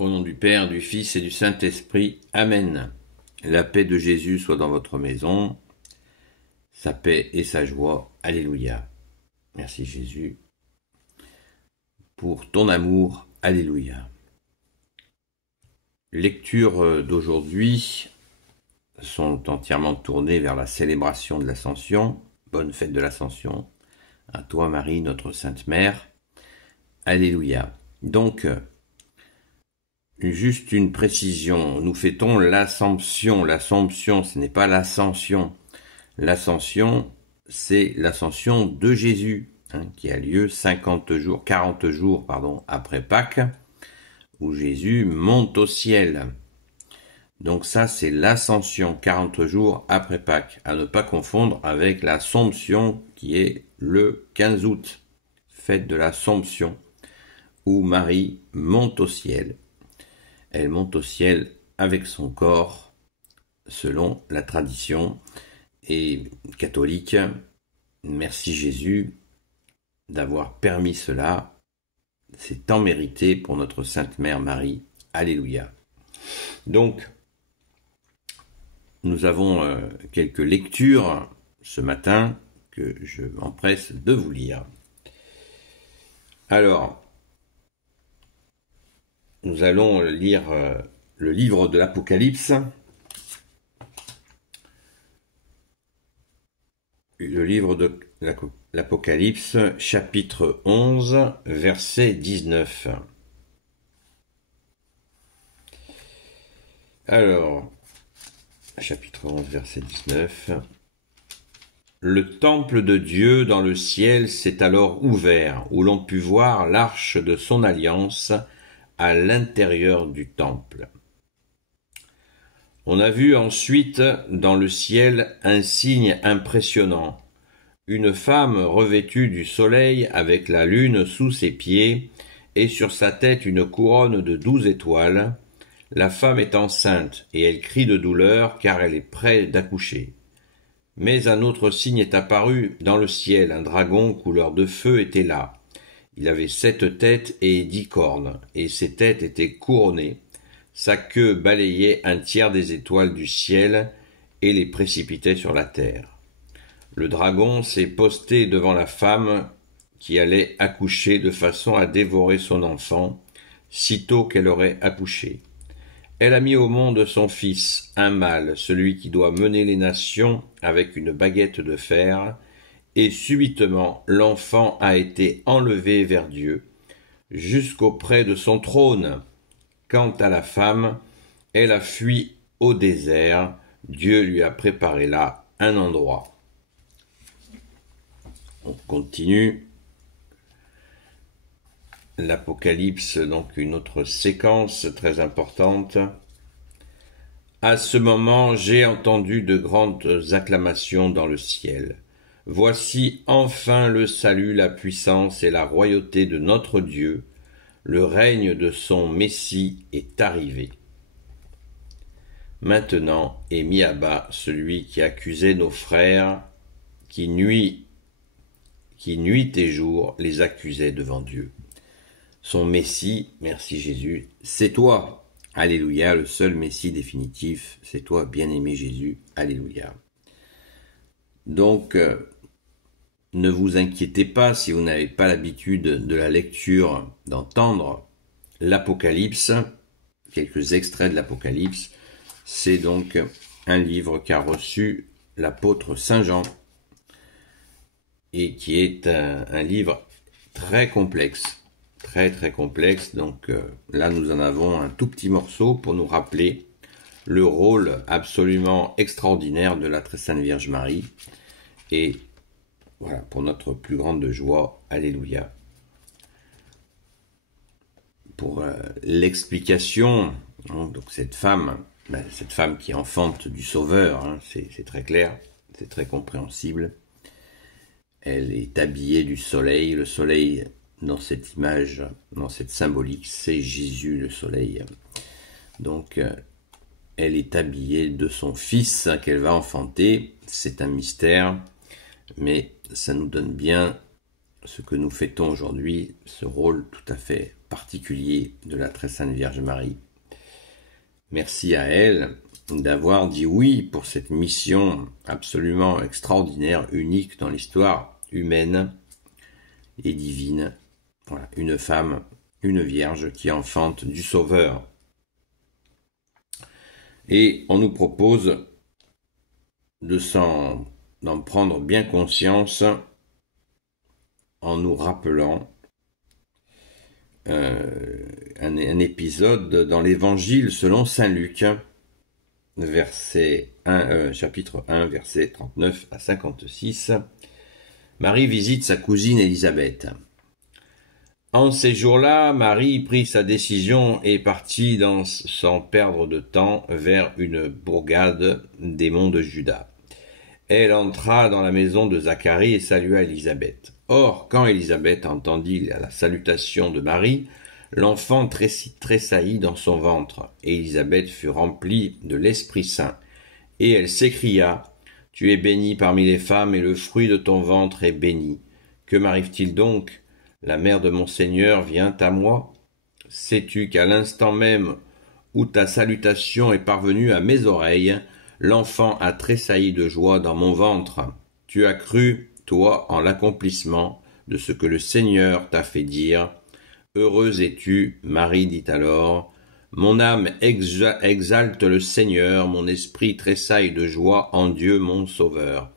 Au nom du Père, du Fils et du Saint-Esprit. Amen. La paix de Jésus soit dans votre maison, sa paix et sa joie. Alléluia. Merci Jésus pour ton amour. Alléluia. Lectures d'aujourd'hui sont entièrement tournées vers la célébration de l'Ascension. Bonne fête de l'Ascension. À toi Marie, notre Sainte Mère. Alléluia. Donc, juste une précision, nous fêtons l'Assomption. L'Assomption, ce n'est pas l'Ascension. L'Ascension, c'est l'Ascension de Jésus, qui a lieu 40 jours après Pâques, où Jésus monte au ciel. Donc ça, c'est l'Ascension, 40 jours après Pâques, à ne pas confondre avec l'Assomption, qui est le 15 août, fête de l'Assomption, où Marie monte au ciel. Elle monte au ciel avec son corps, selon la tradition et catholique. Merci Jésus d'avoir permis cela. C'est tant mérité pour notre Sainte Mère Marie. Alléluia. Donc, nous avons quelques lectures ce matin que je m'empresse de vous lire. Alors, nous allons lire le livre de l'Apocalypse. Le livre de l'Apocalypse, chapitre 11, verset 19. Alors, chapitre 11, verset 19. Le temple de Dieu dans le ciel s'est alors ouvert, où l'on put voir l'arche de son alliance à l'intérieur du temple. On a vu ensuite dans le ciel un signe impressionnant, une femme revêtue du soleil avec la lune sous ses pieds et sur sa tête une couronne de 12 étoiles. La femme est enceinte et elle crie de douleur car elle est près d'accoucher. Mais un autre signe est apparu dans le ciel, un dragon couleur de feu était là. Il avait 7 têtes et 10 cornes, et ses têtes étaient couronnées. Sa queue balayait un tiers des étoiles du ciel et les précipitait sur la terre. Le dragon s'est posté devant la femme qui allait accoucher de façon à dévorer son enfant, sitôt qu'elle aurait accouché. Elle a mis au monde son fils, un mâle, celui qui doit mener les nations avec une baguette de fer, et subitement l'enfant a été enlevé vers Dieu, jusqu'auprès de son trône. Quant à la femme, elle a fui au désert, Dieu lui a préparé là un endroit. On continue. L'Apocalypse, donc une autre séquence très importante. À ce moment, j'ai entendu de grandes acclamations dans le ciel. Voici enfin le salut, la puissance et la royauté de notre Dieu. Le règne de son Messie est arrivé. Maintenant est mis à bas celui qui accusait nos frères, qui nuit et jour les accusait devant Dieu. Son Messie, merci Jésus, c'est toi. Alléluia, le seul Messie définitif, c'est toi, bien-aimé Jésus. Alléluia. Donc, ne vous inquiétez pas si vous n'avez pas l'habitude de la lecture, d'entendre l'Apocalypse, quelques extraits de l'Apocalypse. C'est donc un livre qu'a reçu l'apôtre Saint Jean et qui est un livre très complexe, très complexe. Donc là, nous en avons un tout petit morceau pour nous rappeler le rôle absolument extraordinaire de la très sainte Vierge Marie. Et voilà, pour notre plus grande joie, alléluia. Pour l'explication, donc cette femme qui enfante du Sauveur, c'est très clair, c'est très compréhensible. Elle est habillée du soleil. Le soleil, dans cette image, dans cette symbolique, c'est Jésus le soleil. Donc, elle est habillée de son fils qu'elle va enfanter. C'est un mystère, mais ça nous donne bien ce que nous fêtons aujourd'hui, ce rôle tout à fait particulier de la très sainte Vierge Marie. Merci à elle d'avoir dit oui pour cette mission absolument extraordinaire, unique dans l'histoire humaine et divine. Voilà, une femme, une vierge qui enfante du Sauveur. Et on nous propose d'en prendre bien conscience en nous rappelant un épisode dans l'Évangile selon saint Luc, chapitre 1, versets 39 à 56. Marie visite sa cousine Élisabeth. En ces jours-là, Marie prit sa décision et partit sans perdre de temps vers une bourgade des monts de Juda. Elle entra dans la maison de Zacharie et salua Élisabeth. Or, quand Élisabeth entendit la salutation de Marie, l'enfant tressaillit dans son ventre. Et Élisabeth fut remplie de l'Esprit Saint. Et elle s'écria, « Tu es bénie parmi les femmes, et le fruit de ton ventre est béni. Que m'arrive-t-il donc ? La mère de mon Seigneur vient à moi. Sais-tu qu'à l'instant même où ta salutation est parvenue à mes oreilles, l'enfant a tressailli de joie dans mon ventre. Tu as cru, toi, en l'accomplissement de ce que le Seigneur t'a fait dire. Heureuse es-tu, Marie dit alors. Mon âme exalte le Seigneur, mon esprit tressaille de joie en Dieu mon Sauveur.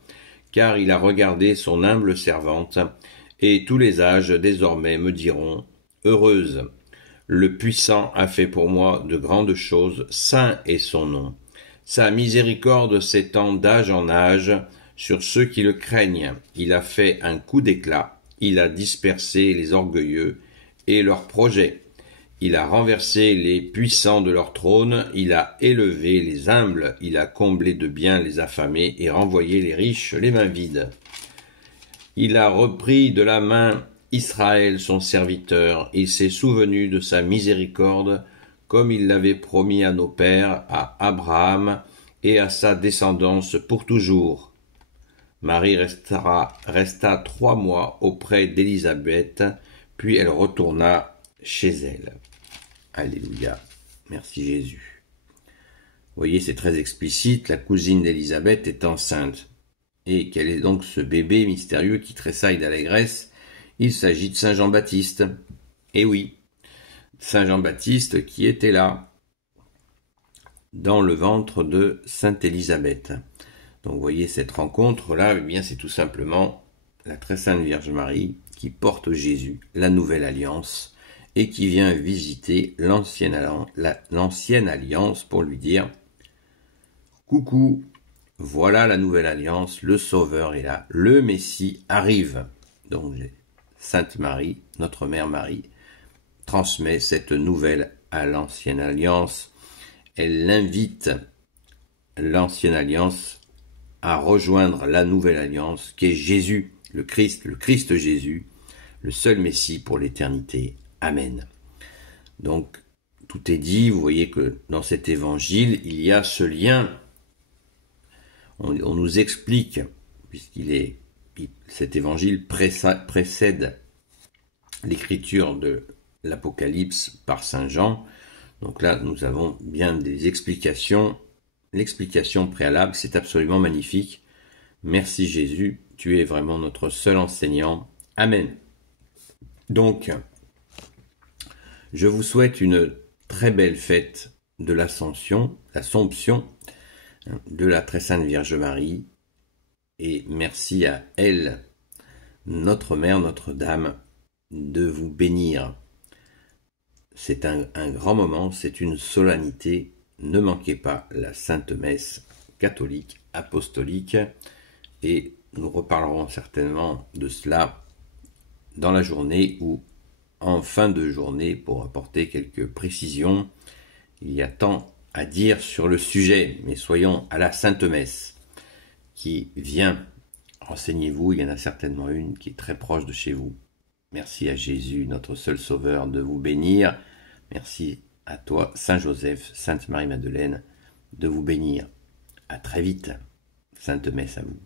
Car il a regardé son humble servante, et tous les âges désormais me diront, heureuse. Le Puissant a fait pour moi de grandes choses, saint est son nom. Sa miséricorde s'étend d'âge en âge sur ceux qui le craignent. Il a fait un coup d'éclat, il a dispersé les orgueilleux et leurs projets. Il a renversé les puissants de leur trône, il a élevé les humbles, il a comblé de biens les affamés et renvoyé les riches les mains vides. Il a repris de la main Israël son serviteur, il s'est souvenu de sa miséricorde, comme il l'avait promis à nos pères, à Abraham et à sa descendance pour toujours. Marie resta 3 mois auprès d'Élisabeth, puis elle retourna chez elle. Alléluia. Merci Jésus. Vous voyez, c'est très explicite, la cousine d'Élisabeth est enceinte. Et quel est donc ce bébé mystérieux qui tressaille d'allégresse? Il s'agit de Saint Jean-Baptiste. Eh oui, Saint Jean-Baptiste qui était là, dans le ventre de Sainte Élisabeth. Donc vous voyez cette rencontre-là, eh bien c'est tout simplement la très sainte Vierge Marie qui porte Jésus, la nouvelle alliance, et qui vient visiter l'ancienne alliance pour lui dire « Coucou !» Voilà la nouvelle alliance, le Sauveur est là, le Messie arrive. Donc Sainte Marie, notre Mère Marie, transmet cette nouvelle à l'ancienne alliance. Elle invite l'ancienne alliance à rejoindre la nouvelle alliance qui est Jésus, le Christ Jésus, le seul Messie pour l'éternité. Amen. Donc tout est dit, vous voyez que dans cet évangile, il y a ce lien. On nous explique, cet évangile précède l'écriture de l'Apocalypse par Saint Jean. Donc là, nous avons bien des explications. L'explication préalable, c'est absolument magnifique. Merci Jésus, tu es vraiment notre seul enseignant. Amen. Donc, je vous souhaite une très belle fête de l'Assomption de la très sainte Vierge Marie, et merci à elle, notre Mère, Notre-Dame, de vous bénir. C'est un grand moment, c'est une solennité. Ne manquez pas la Sainte Messe catholique, apostolique, et nous reparlerons certainement de cela dans la journée ou en fin de journée pour apporter quelques précisions. Il y a tant à dire sur le sujet, mais soyons à la Sainte Messe qui vient. Renseignez-vous, il y en a certainement une qui est très proche de chez vous. Merci à Jésus, notre seul Sauveur, de vous bénir. Merci à toi, Saint Joseph, Sainte Marie-Madeleine, de vous bénir. À très vite. Sainte Messe à vous.